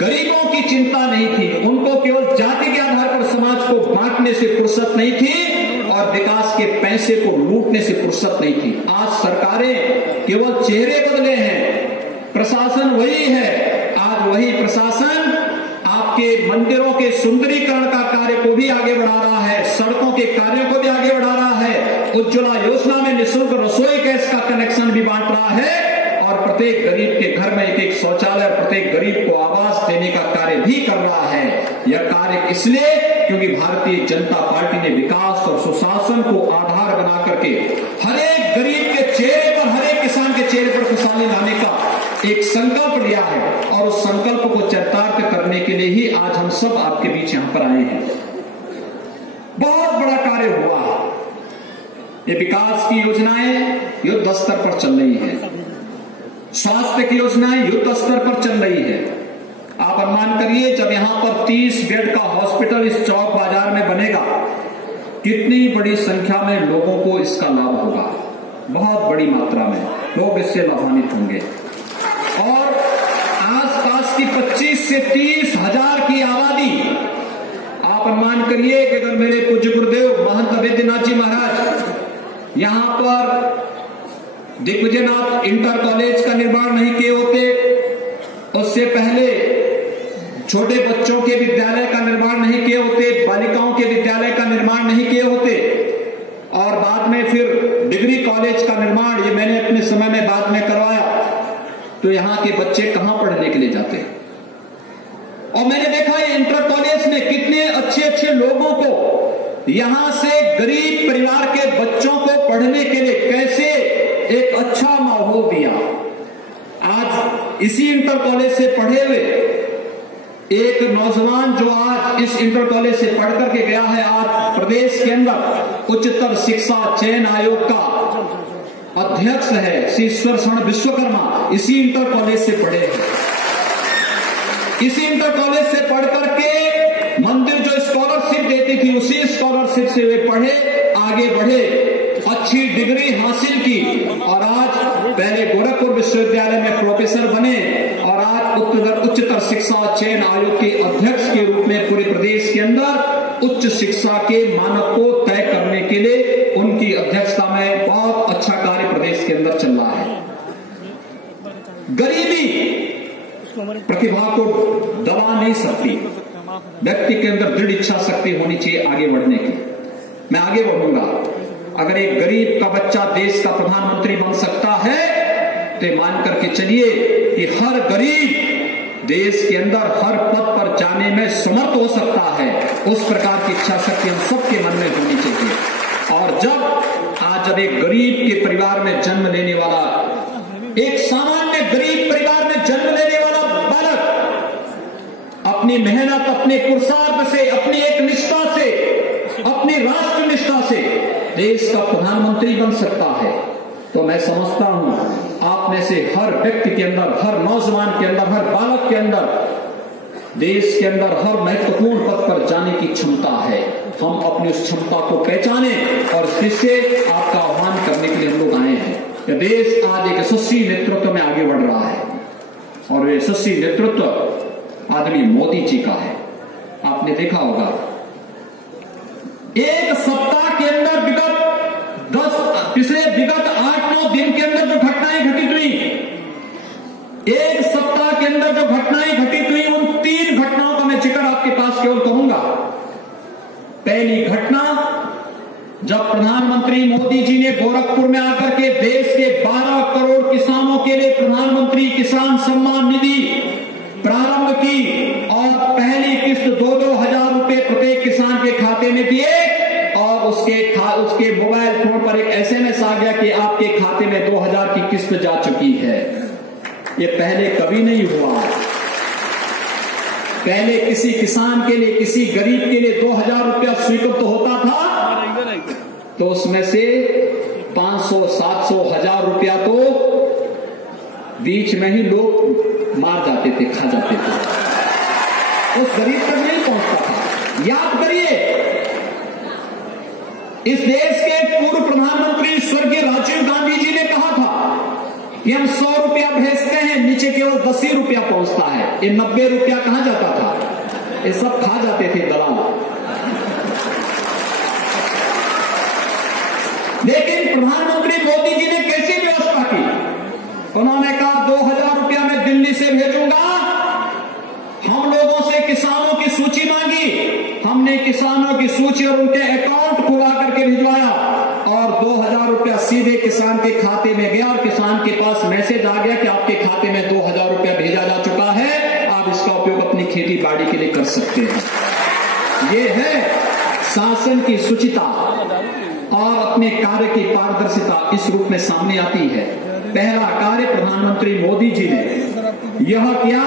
गरीबों की चिंता नहीं थी, उनको केवल जाति के आधार पर समाज को बांटने से फुर्सत नहीं थी और विकास के पैसे को लूटने से फुर्सत नहीं थी। आज सरकारें केवल चेहरे बदले हैं, प्रशासन वही है। आज वही प्रशासन आपके मंदिरों के सुंदरीकरण का कार्य को भी आगे बढ़ा रहा है, सड़कों के कार्यों को भी आगे बढ़ा रहा है, उज्ज्वला योजना में निःशुल्क रसोई गैस का कनेक्शन भी बांट रहा है और प्रत्येक गरीब के घर में एक शौचालय, प्रत्येक गरीब को आवास देने का कार्य भी कर रहा है। यह कार्य इसलिए क्योंकि भारतीय जनता पार्टी ने विकास और सुशासन को आधार बना करके हर एक गरीब के चेहरे पर, हर एक किसान के चेहरे पर खुशहाली लाने का एक संकल्प लिया है और उस संकल्प को चरितार्थ करने के लिए ही आज हम सब आपके बीच यहां पर आए हैं। बहुत बड़ा कार्य हुआ है। ये विकास की योजनाएं युद्ध स्तर पर चल रही है, स्वास्थ्य की योजनाएं युद्ध स्तर पर चल रही है। आप अनुमान करिए जब यहां पर 30 बेड का हॉस्पिटल इस चौक बाजार में बनेगा, कितनी बड़ी संख्या में लोगों को इसका लाभ होगा। बहुत बड़ी मात्रा में लोग इससे लाभान्वित होंगे और आसपास की 25 से 30 हजार की आबादी, आप अनुमान करिए कि अगर मेरे पूज्य गुरुदेव महंत वैद्यनाथ जी महाराज यहां पर दिग्विजयनाथ इंटर कॉलेज का निर्माण नहीं किए होते, उससे पहले छोटे बच्चों के विद्यालय का निर्माण नहीं किए होते, बालिकाओं के विद्यालय का निर्माण नहीं किए होते और बाद में फिर डिग्री कॉलेज का निर्माण ये मैंने अपने समय में बाद में करवाया, तो यहां के बच्चे कहां पढ़ने के लिए जाते। और मैंने देखा ये इंटर कॉलेज में कितने अच्छे अच्छे लोगों को यहां से गरीब परिवार के बच्चों को पढ़ने के लिए कैसे एक अच्छा माहौल दिया। आज इसी इंटर कॉलेज से पढ़े हुए एक नौजवान जो आज इस इंटर कॉलेज से पढ़ करके गया है, आज प्रदेश के अंदर उच्चतर शिक्षा चयन आयोग का अध्यक्ष है, श्री ईश्वर शरण विश्वकर्मा, इसी इंटर कॉलेज से पढ़े हैं। इसी इंटर कॉलेज से पढ़ करके मंदिर जो स्कॉलरशिप देती थी उसी स्कॉलरशिप से वे पढ़े, आगे बढ़े, अच्छी डिग्री हासिल की और आज पहले गोरखपुर विश्वविद्यालय में प्रोफेसर बने और आज उच्चतर शिक्षा चयन आयोग के अध्यक्ष के रूप में पूरे प्रदेश के अंदर उच्च शिक्षा के मानक को तय करने के लिए उनकी अध्यक्षता में बहुत अच्छा कार्य प्रदेश के अंदर चल रहा है। गरीबी प्रतिभा को दबा नहीं सकती, व्यक्ति के अंदर दृढ़ इच्छा शक्ति होनी चाहिए आगे बढ़ने की। मैं आगे बढ़ूंगा। अगर एक गरीब का बच्चा देश का प्रधानमंत्री बन सकता है तो मान करके चलिए कि हर गरीब देश के अंदर हर पद पर जाने में समर्थ हो सकता है। उस प्रकार की इच्छा शक्ति हम सबके मन में होनी चाहिए। और जब एक गरीब के परिवार में जन्म लेने वाला, एक सामान्य गरीब परिवार में जन्म लेने वाला बालक अपनी मेहनत, अपने पुरुषार्थ से, अपनी एक निष्ठा से, अपनी राष्ट्र निष्ठा से देश का प्रधानमंत्री बन सकता है, तो मैं समझता हूं आप में से हर व्यक्ति के अंदर, हर नौजवान के अंदर, हर बालक के अंदर, देश के अंदर हर महत्वपूर्ण पद पर जाने की क्षमता है। हम अपनी उस क्षमता को पहचाने और इससे आपका आह्वान करने के लिए हम लोग आए हैं। कि देश आज एक यशस्वी नेतृत्व में आगे बढ़ रहा है और यशस्वी नेतृत्व आदरणीय मोदी जी का है। आपने देखा होगा एक सप्ताह के अंदर पिछले विगत 8-9 दिन के अंदर जो घटनाएं घटित हुई, एक सप्ताह के अंदर जो घटनाएं घटित हुई, उन 3 घटनाओं का मैं जिक्र आपके पास केवल कहूंगा। पहली घटना, जब प्रधानमंत्री मोदी जी ने गोरखपुर में आकर के देश के 12 करोड़ किसानों के लिए प्रधानमंत्री किसान सम्मान निधि प्रारंभ की और पहली किस्त 2-2 हजार रुपए प्रत्येक किसान के खाते में दिए और उसके मोबाइल फोन पर एक SMS आ गया कि आपके खाते में 2000 की किस्त जा चुकी है। ये पहले कभी नहीं हुआ। पहले किसी किसान के लिए, किसी गरीब के लिए 2000 रुपया स्वीकृत होता था तो उसमें से 500, 700, 1000 रुपया तो बीच में ही लोग मार जाते थे, खा जाते थे, उस गरीब तक नहीं पहुंचता था। याद करिए, इस देश के पूर्व प्रधानमंत्री स्वर्गीय राजीव गांधी जी ने कहा था कि हम 100 रुपया भेजते हैं, नीचे केवल 10 ही रुपया पहुंचता है। ये 90 रुपया कहां जाता था? ये सब खा जाते थे दलाल। लेकिन प्रधानमंत्री मोदी जी ने कैसी व्यवस्था की? उन्होंने कहा 2000 रुपया मैं दिल्ली से भेजूंगा। हम लोगों से किसानों की सूची मांगी, हमने हमने किसानों की सूची और उनके अकाउंट खुला करके भिजवाया और 2000 रुपया सीधे किसान के खाते में गया और किसान के पास मैसेज आ गया कि आपके खाते में 2000 रुपया भेजा जा चुका है, आप इसका उपयोग अपनी खेती बाड़ी के लिए कर सकते हैं। ये है शासन की शुचिता और अपने कार्य की पारदर्शिता इस रूप में सामने आती है। पहला कार्य प्रधानमंत्री मोदी जी ने यह किया,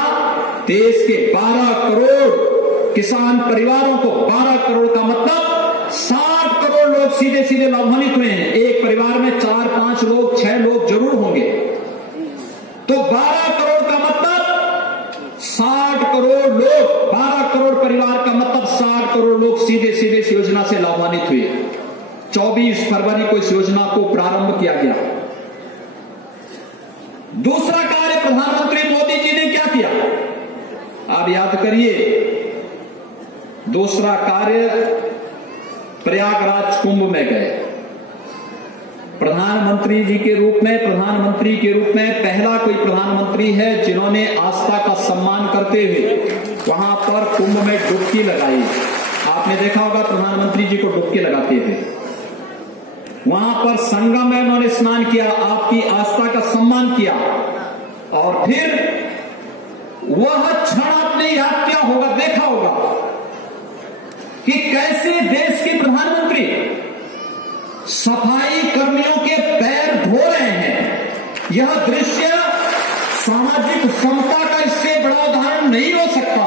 देश के 12 करोड़ किसान परिवारों को, 12 करोड़ का मतलब 60 करोड़ लोग सीधे सीधे लाभान्वित हुए हैं। एक परिवार में 4, 5 लोग, 6 लोग जरूर होंगे, तो 12 करोड़ का मतलब 60 करोड़ लोग, 12 करोड़ परिवार का मतलब 60 करोड़ लोग सीधे सीधे इस योजना से लाभान्वित हुए। 24 फरवरी को इस योजना को प्रारंभ किया गया। दूसरा कार्य प्रधानमंत्री मोदी जी ने क्या किया, आप याद करिए। दूसरा कार्य, प्रयागराज कुंभ में गए। प्रधानमंत्री जी के रूप में, प्रधानमंत्री के रूप में पहला कोई प्रधानमंत्री है जिन्होंने आस्था का सम्मान करते हुए वहां पर कुंभ में डुबकी लगाई। आपने देखा होगा प्रधानमंत्री जी को डुबकी लगाते हुए। वहां पर संगम में उन्होंने स्नान किया, आपकी आस्था का सम्मान किया और फिर वह क्षण आपने याद किया होगा, देखा होगा कि कैसे देश के प्रधानमंत्री सफाई कर्मियों के पैर धो रहे हैं। यह दृश्य सामाजिक समता का इससे बड़ा उदाहरण नहीं हो सकता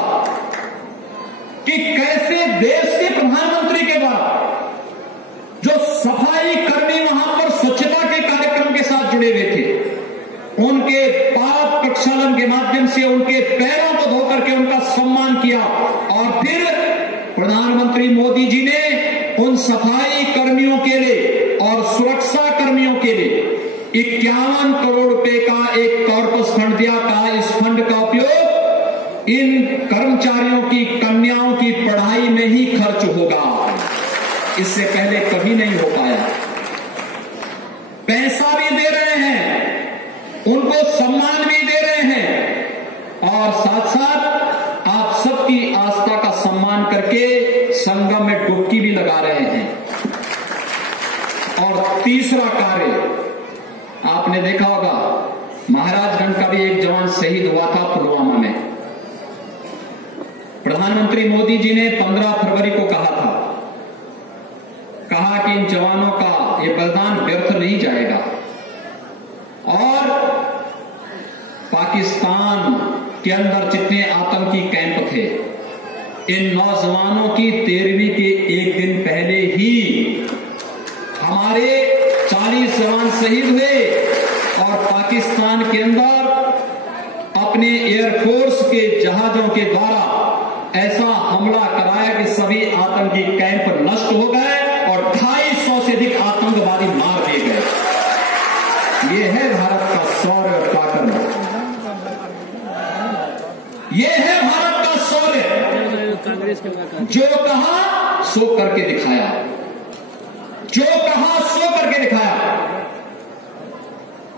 कि कैसे देश के प्रधानमंत्री के द्वारा जो सफाई कर्मी वहां पर स्वच्छता के कार्यक्रम के साथ जुड़े हुए थे, उनके पाप प्रक्षालन के माध्यम से उनके पैरों को धो करके उनका सम्मान किया और फिर प्रधानमंत्री मोदी जी ने उन सफाई कर्मियों के लिए और सुरक्षा कर्मियों के लिए 51 करोड़ रुपए का एक कॉर्पस फंड दिया। कहा इस फंड का उपयोग इन कर्मचारियों की कन्याओं की पढ़ाई में ही खर्च होगा, इससे पहले कभी नहीं हो पाया। पैसा भी दे रहे हैं, उनको सम्मान भी दे रहे हैं और साथ साथ आप सबकी आस्था का सम्मान करके संगम में डुबकी भी लगा रहे हैं। और तीसरा कार्य आपने देखा होगा, महाराजगंज का भी एक जवान शहीद हुआ था पुलवामा में। प्रधानमंत्री मोदी जी ने 15 फरवरी को कहा कि इन जवानों का ये बलिदान व्यर्थ नहीं जाएगा और पाकिस्तान के अंदर जितने आतंकी कैंप थे, इन नौजवानों की 13वीं के एक दिन पहले ही हमारे 40 जवान शहीद हुए और पाकिस्तान के अंदर अपने एयरफोर्स के जहाजों के द्वारा ऐसा हमला कराया कि सभी आतंकी कैंप नष्ट हो गए और 250 से अधिक आतंकवादी मार दिए गए। यह है भारत का शौर्य और पराक्रम, यह है भारत का शौर्य। जो कहा सो करके दिखाया, जो कहा सो करके दिखाया।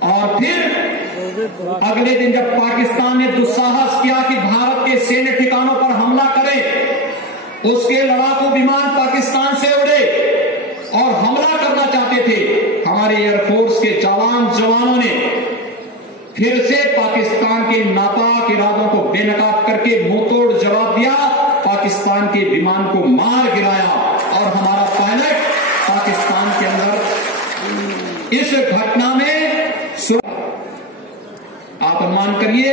और फिर अगले दिन जब पाकिस्तान ने दुस्साहस किया कि भारत के सैन्य ठिकानों पर हमला करे, उसके लड़ाकू विमान पाकिस्तान से उड़े और हमला करना चाहते थे, हमारे एयरफोर्स के जवानों ने फिर से पाकिस्तान के नापाक इरादों को बेनकाब करके मुंहतोड़ जवाब दिया, पाकिस्तान के विमान को मार गिराया और हमारा पायलट पाकिस्तान के अंदर इस घटना में आप अनुमान करिए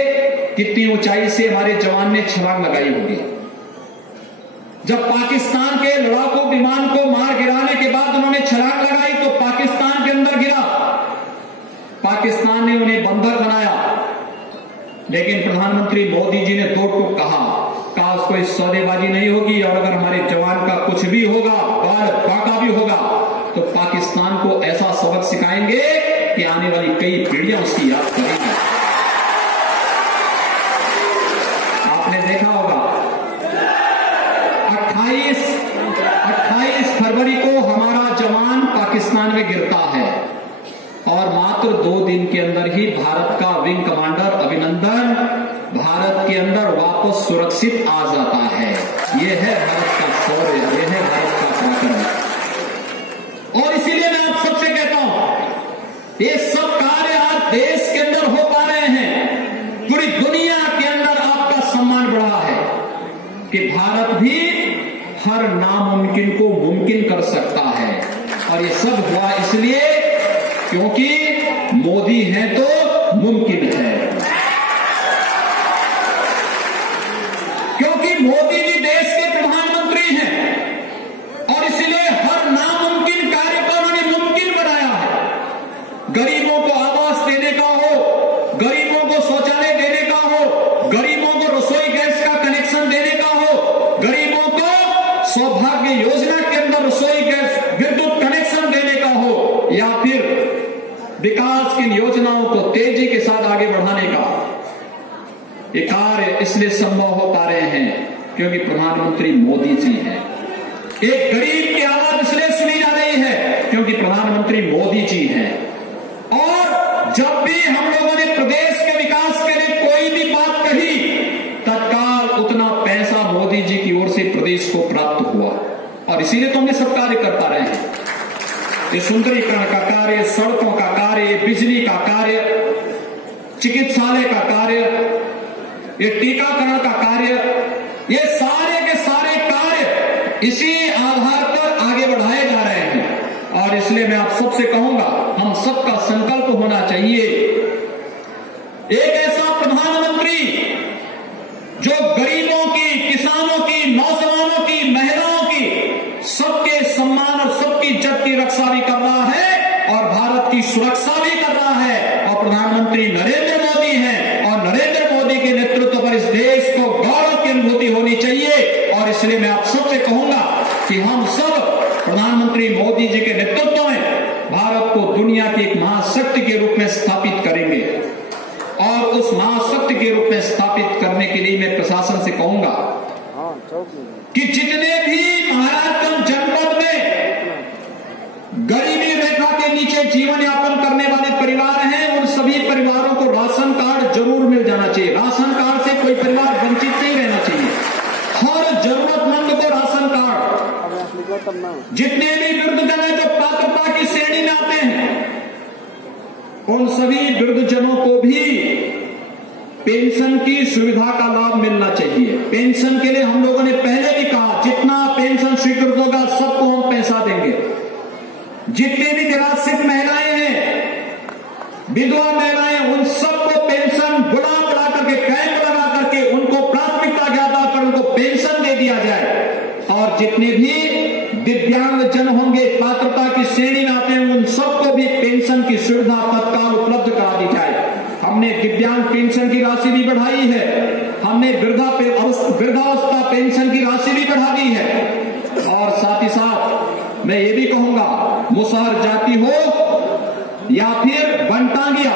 कितनी ऊंचाई से हमारे जवान ने छलांग लगाई होगी। जब पाकिस्तान के लड़ाकू विमान को मार गिराने के बाद उन्होंने छलांग लगाई तो पाकिस्तान के अंदर गिरा, पाकिस्तान ने उन्हें बंधक बनाया। लेकिन प्रधानमंत्री मोदी जी ने दो टूक कहा, कोई सौदेबाजी नहीं होगी और अगर हमारे जवान का कुछ भी होगा, बाल बांका भी होगा, तो पाकिस्तान को ऐसा सबक सिखाएंगे कि आने वाली कई पीढ़ियां उसकी याद करेंगी। आपने देखा होगा 28 फरवरी को हमारा जवान पाकिस्तान में गिरता है और मात्र 2 दिन के अंदर ही भारत का विंग कमांडर अभिनंदन भारत के अंदर वापस सुरक्षित आ जाता है। यह है भारत का शौर्य। ये सब कार्य आज देश के अंदर हो पा रहे हैं। पूरी दुनिया के अंदर आपका सम्मान बढ़ा है कि भारत भी हर नामुमकिन को मुमकिन कर सकता है। और ये सब हुआ इसलिए क्योंकि मोदी हैं तो मुमकिन है, क्योंकि मोदी जी देश के प्रधानमंत्री हैं और इसलिए हर नामुमकिन कार्य को उन्होंने मुमकिन बनाया है। गरीबों को आवास देने का हो, गरीबों को शौचालय देने का हो, गरीबों को रसोई गैस का कनेक्शन देने का हो, गरीबों को सौभाग्य योजना के अंदर रसोई गैस विद्युत कनेक्शन देने का हो, या फिर विकास की योजनाओं को तेजी के साथ आगे बढ़ाने का, ये कार्य इसलिए संभव हो पा रहे हैं क्योंकि प्रधानमंत्री मोदी जी हैं। एक गरीब की आवाज इसलिए सुनी जा रही है क्योंकि प्रधानमंत्री मोदी जी हैं। और जब भी हम लोगों ने प्रदेश के विकास के लिए कोई भी बात कही, तत्काल उतना पैसा मोदी जी की ओर से प्रदेश को प्राप्त हुआ और इसीलिए तो हमने सब कार्य करता रहे हैं। ये सुंदरीकरण का कार्य, सड़कों का कार्य, बिजली का कार्य, चिकित्सालय का कार्य, ये टीकाकरण का कार्य, ये सारे के सारे कार्य इसी आधार पर आगे बढ़ाए जा रहे हैं। और इसलिए मैं आप सबसे कहूंगा, हम सबका संकल्प होना चाहिए एक ऐसा प्रधानमंत्री जो गरीबों की, किसानों की, नौजवानों की, महिलाओं की, सबके सम्मान और सबकी इज्जत की रक्षा भी कर रहा है और भारत की सुरक्षा भी कर रहा है। और प्रधानमंत्री नरेंद्र मोदी हैं और नरेंद्र मोदी के नेतृत्व पर इस देश को गौरव की अनुभूति होनी चाहिए। और इसलिए मैं आप सबसे कहूंगा कि हम सब प्रधानमंत्री मोदी जी के नेतृत्व में भारत को दुनिया की एक महाशक्ति के रूप में स्थापित करेंगे। और उस महाशक्ति के रूप में स्थापित करने के लिए मैं प्रशासन से कहूंगा कि जितने भी महाराजगंज जनपद में गरीबी रेखा के नीचे जीवन यापन करने वाले परिवार हैं, उन सभी परिवारों को राशन कार्ड जरूर मिल जाना चाहिए। राशन कार्ड से कोई परिवार वंचित नहीं रहना चाहिए। हर जरूरतमंद को राशन कार्ड, जितने भी वृद्धजन हैं जो पात्रता की श्रेणी में आते हैं, उन सभी वृद्धजनों को भी पेंशन की सुविधा का लाभ मिलना चाहिए। पेंशन के लिए हम लोगों ने पहले भी कहा, जितना पेंशन स्वीकृत होगा सबको हम पैसा देंगे। जितने भी निराश्रित महिलाएं हैं, विधवा महिलाएं, उन सबको पेंशन बढ़ा करके, कैंप लगा करके उनको प्राथमिकता के आधार पर उनको पेंशन दे दिया जाए। और जितने भी दिव्यांग जन होंगे, पात्रता की श्रेणी में आते हैं, उन सबको भी पेंशन की सुविधा तत्काल उपलब्ध करा दी जाए। हमने दिव्यांग पेंशन की राशि भी बढ़ाई है, हमने वृद्धावस्था पेंशन की राशि भी बढ़ा दी है। और साथ ही साथ मैं ये भी कहूंगा, मुसहर जाति हो या फिर वनटांगिया,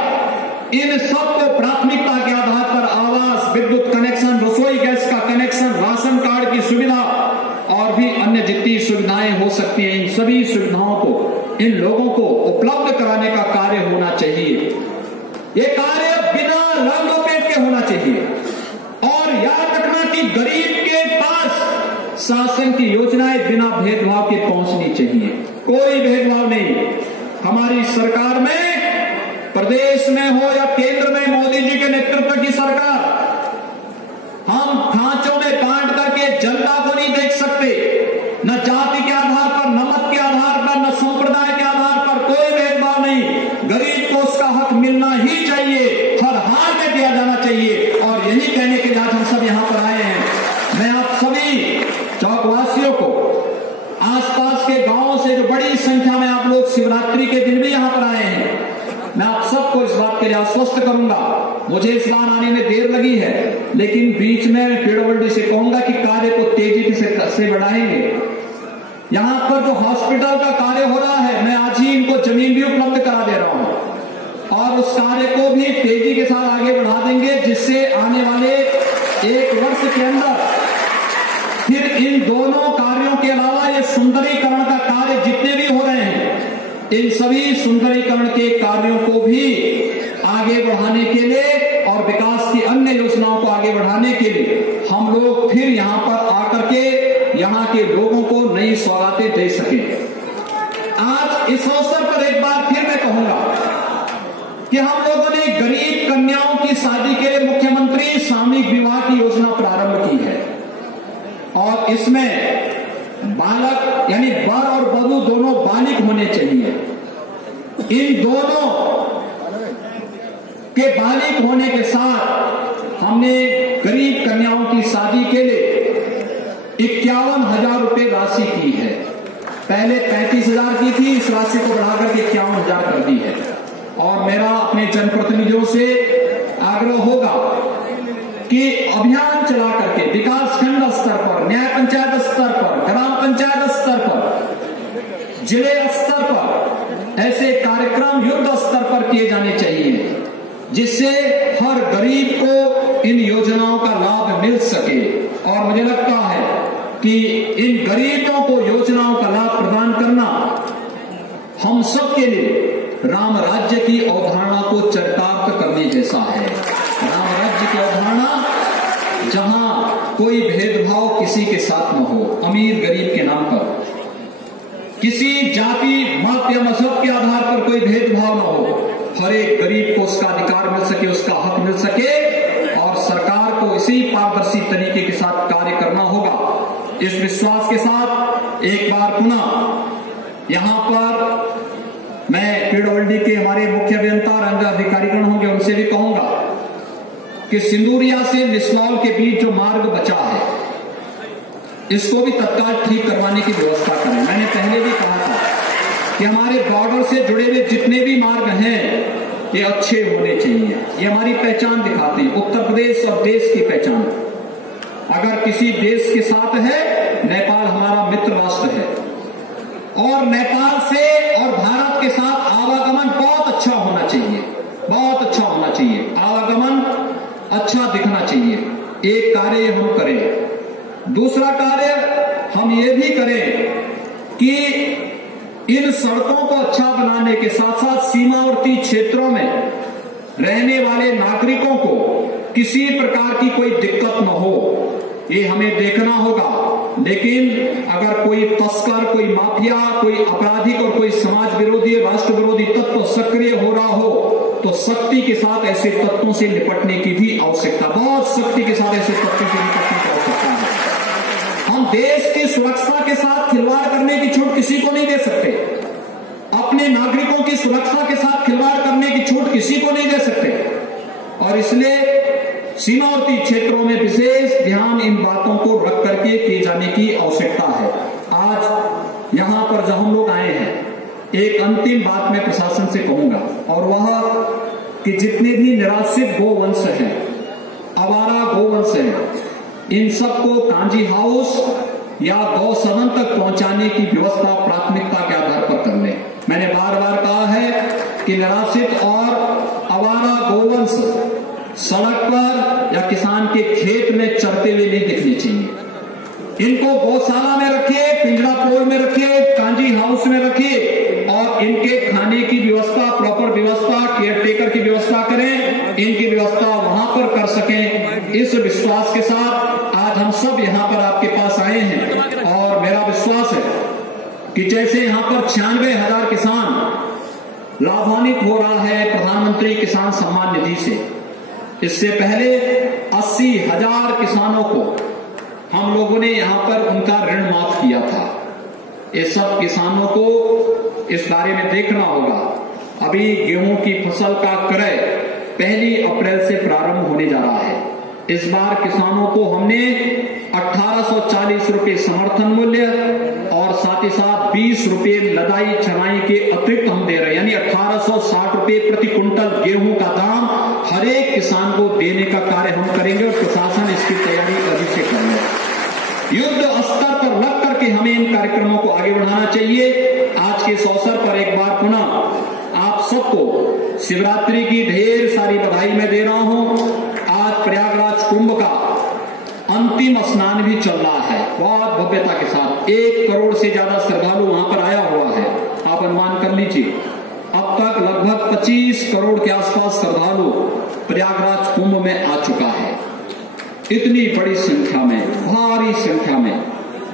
इन सबको प्राथमिकता के आधार पर आवास, विद्युत कनेक्शन, रसोई गैस का कनेक्शन, राशन कार्ड की सुविधा और भी अन्य जितनी सुविधाएं हो सकती हैं, इन सभी सुविधाओं को इन लोगों को उपलब्ध कराने का कार्य होना चाहिए। ये कार्य बिना रंग पेट के होना चाहिए। और याद रखना कि गरीब के पास शासन की योजनाएं बिना भेदभाव के पहुंचनी चाहिए। कोई भेदभाव नहीं। हमारी सरकार में, प्रदेश में हो या केंद्र में मोदी जी के नेतृत्व की सरकार, हम खांचों में बांट करके जनता को नहीं देख सकते। न जाति के आधार पर, न मत के आधार पर, न संप्रदाय के आधार पर, कोई भेदभाव नहीं। गरीब को उसका हक मिलना ही चाहिए, हर हाल में दिया जाना चाहिए। और यही कहने के लिए आज हम सब यहाँ पर आए हैं। मैं आप सभी चौकवासियों को, आसपास के गांवों से जो बड़ी संख्या में आप लोग शिवरात्रि के दिन भी यहाँ पर आए हैं, मैं आप सबको इस बात के लिए आश्वस्त करूंगा। मुझे इस बार आने में देर लगी है, लेकिन बीच में पीडब्ल्यूडी से कहूंगा कि कार्य को तेजी से बढ़ाएंगे। यहाँ पर जो हॉस्पिटल का कार्य हो रहा है, मैं आज ही इनको जमीन भी उपलब्ध करा दे रहा हूँ और उस कार्य को भी तेजी के साथ आगे बढ़ा देंगे, जिससे आने वाले 1 वर्ष के अंदर फिर इन दोनों कार्यों के अलावा ये सुंदरीकरण का कार्य जितने भी हो रहे हैं, इन सभी सुंदरीकरण के कार्यों को भी आगे बढ़ाने के लिए और विकास की अन्य योजनाओं को आगे बढ़ाने के लिए हम लोग फिर यहाँ पर आकर के यहाँ के लोगों को नई सौगातें दे सके। आज इस अवसर पर एक बार फिर मैं कहूंगा कि हम लोगों ने गरीब कन्याओं की शादी के लिए मुख्यमंत्री सामूहिक विवाह की योजना प्रारंभ की है और इसमें बालक यानी वर और वधू दोनों बालिग होने चाहिए। इन दोनों के बालिग होने के साथ हमने गरीब कन्याओं की शादी के लिए 51,000 रुपए राशि की है। पहले 35,000 की थी, इस राशि को बढ़ाकर के 51,000 कर दी है। और मेरा अपने जनप्रतिनिधियों से आग्रह होगा कि अभियान चला करके विकासखंड स्तर पर, न्याय पंचायत स्तर पर, ग्राम पंचायत स्तर पर, जिले स्तर पर ऐसे कार्यक्रम युद्ध स्तर पर किए जाने चाहिए जिससे हर गरीब को इन योजनाओं का लाभ मिल सके। और मुझे लगता है कि इन गरीबों को योजनाओं का लाभ प्रदान करना हम सब के लिए राम राज्य की अवधारणा को चरितार्थ करने जैसा है। राम राज्य की अवधारणा जहां कोई भेदभाव किसी के साथ न हो, अमीर गरीब के नाम पर किसी जाति मत या मजहब के आधार पर कोई भेदभाव न हो, हर एक गरीब को उसका अधिकार मिल सके, उसका हक मिल सके और सरकार को इसी पारदर्शी तरीके के साथ कार्य करना होगा। इस विश्वास के साथ एक बार पुनः यहां पर मैं पीडब्ल्यूडी के हमारे मुख्य अभियंता रंग अधिकारीगण होंगे, उनसे भी कहूंगा कि सिंदूरिया से निसलौल के बीच जो मार्ग बचा है इसको भी तत्काल ठीक करवाने की व्यवस्था करें। मैंने पहले भी कहा था कि हमारे बॉर्डर से जुड़े हुए जितने भी मार्ग हैं ये अच्छे होने चाहिए। ये हमारी पहचान दिखाते हैं, उत्तर प्रदेश और देश की पहचान। अगर किसी देश के साथ है, नेपाल हमारा मित्र राष्ट्र है और नेपाल से और भारत के साथ आवागमन बहुत अच्छा होना चाहिए, बहुत अच्छा होना चाहिए, आवागमन अच्छा दिखना चाहिए। एक कार्य हम करें। दूसरा कार्य हम ये भी करें कि इन सड़कों को अच्छा बनाने के साथ साथ सीमावर्ती क्षेत्रों में रहने वाले नागरिकों को किसी प्रकार की कोई दिक्कत न हो, ये हमें देखना होगा। लेकिन अगर कोई तस्कर, कोई माफिया, कोई आपराधिक और कोई समाज विरोधी, राष्ट्र विरोधी तत्व सक्रिय हो रहा हो तो सख्ती के साथ ऐसे तत्वों से निपटने की भी आवश्यकता, बहुत सख्ती के साथ ऐसे तत्वों से निपटने की आवश्यकता है। हम देश की सुरक्षा के साथ खिलवाड़ करने की छूट किसी को नहीं दे सकते, अपने नागरिकों की सुरक्षा के साथ खिलवाड़ करने की छूट किसी को नहीं दे सकते। और इसलिए सीमावर्ती क्षेत्रों में विशेष ध्यान इन बातों को रख करके किए जाने की आवश्यकता है। आज यहां पर जब हम लोग आए हैं, एक अंतिम बात मैं प्रशासन से कहूंगा और वह कि जितने भी निराश्रित गोवंश हैं, आवारा गोवंश हैं, इन सबको कांजी हाउस या गौ सदन तक पहुंचाने की व्यवस्था प्राथमिकता के आधार पर कर लें। मैंने बार बार कहा है कि निराश्रित और आवारा गोवंश सड़क पर या किसान के खेत में चरते हुए नहीं दिखने चाहिए। इनको गौशाला में रखिए, पिंजरा पोल में रखिए, कांजी हाउस में रखिए और इनके खाने की व्यवस्था, प्रॉपर व्यवस्था, केयर टेकर की व्यवस्था करें, इनकी व्यवस्था वहां पर कर सकें। इस विश्वास के साथ आज हम सब यहाँ पर आपके पास आए हैं और मेरा विश्वास है कि जैसे यहाँ पर 96,000 किसान लाभान्वित हो रहा है प्रधानमंत्री किसान सम्मान निधि से, इससे पहले 80,000 किसानों को हम लोगों ने यहां पर उनका ऋण माफ किया था। ये सब किसानों को इस बारे में देखना होगा। अभी गेहूं की फसल का क्रय 1 अप्रैल से प्रारंभ होने जा रहा है। इस बार किसानों को हमने 1840 रुपए समर्थन मूल्य और साथ ही साथ 20 रुपए लदाई छनाई के अतिरिक्त हम दे रहे हैं, यानी 1860 रुपए प्रति कुंटल गेहूं का दाम हर एक किसान को देने का कार्य हम करेंगे और प्रशासन इसकी तैयारी अभी से कर ले। युद्ध स्तर पर लग करके हमें इन कार्यक्रमों को आगे बढ़ाना चाहिए। आज के इस अवसर पर एक बार पुनः आप सबको शिवरात्रि की ढेर सारी बधाई मैं दे रहा हूं। आज प्रयागराज कुंभ का अंतिम स्नान भी चल रहा है बहुत भव्यता के साथ। 1 करोड़ से ज्यादा श्रद्धालु वहां पर आया हुआ है। आप अनुमान कर लीजिए, अब तक लगभग 25 करोड़ के आसपास श्रद्धालु प्रयागराज कुंभ में आ चुका है। इतनी बड़ी संख्या में, भारी संख्या में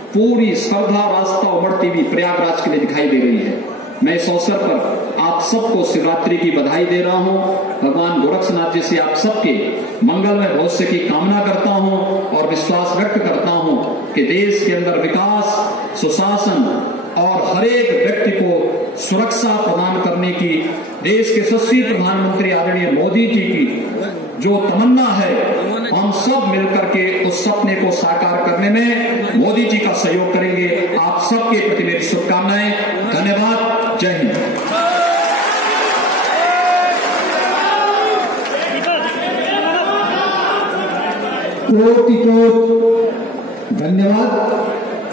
पूरी श्रद्धा रास्ता उमड़ती हुई प्रयागराज के लिए दिखाई दे रही है। मैं इस अवसर पर आप सबको शिवरात्रि की बधाई दे रहा हूं। भगवान गोरक्षनाथ जी से आप सबके मंगलमय भविष्य की कामना करता हूं और विश्वास व्यक्त करता हूं कि देश के अंदर विकास, सुशासन और हर एक व्यक्ति को सुरक्षा प्रदान करने की देश के यशस्वी प्रधानमंत्री आदरणीय मोदी जी की जो तमन्ना है, हम सब मिलकर के उस सपने को साकार करने में मोदी जी का सहयोग करेंगे। आप सबके प्रति मेरी शुभकामनाएं। धन्यवाद। जय हिंद। कोटि धन्यवाद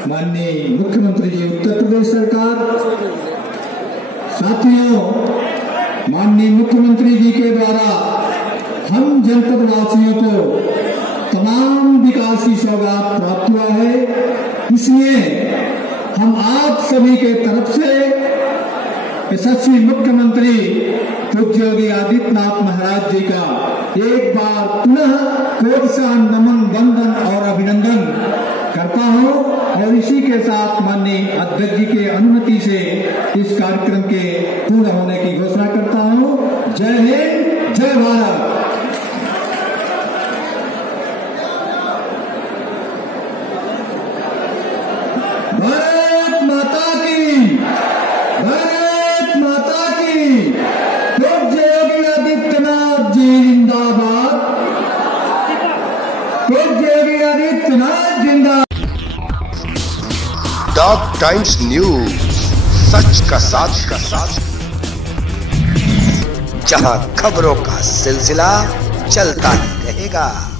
माननीय मुख्यमंत्री जी उत्तर प्रदेश सरकार। साथियों, माननीय मुख्यमंत्री जी के द्वारा हम जनपद वासियों को तमाम विकास की सौगात प्राप्त हुआ है, इसलिए हम आप सभी के तरफ से यशस्वी मुख्यमंत्री पूज्य योगी आदित्यनाथ महाराज जी का एक बार पुनः कोटि नमन, वंदन और अभिनंदन करता हूं और इसी के साथ माननीय अध्यक्ष जी के अनुमति से इस कार्यक्रम के पूर्ण होने की घोषणा करता हूं। जय हिंद, जय भारत। भारत माता की, भारत माता की। पूज्य योगी आदित्यनाथ जी जिंदाबाद, पूज्य योगी आदित्यनाथ जिंदाबाद। डॉग टाइम्स न्यूज, सच का साथ, जहां खबरों का सिलसिला चलता ही रहेगा।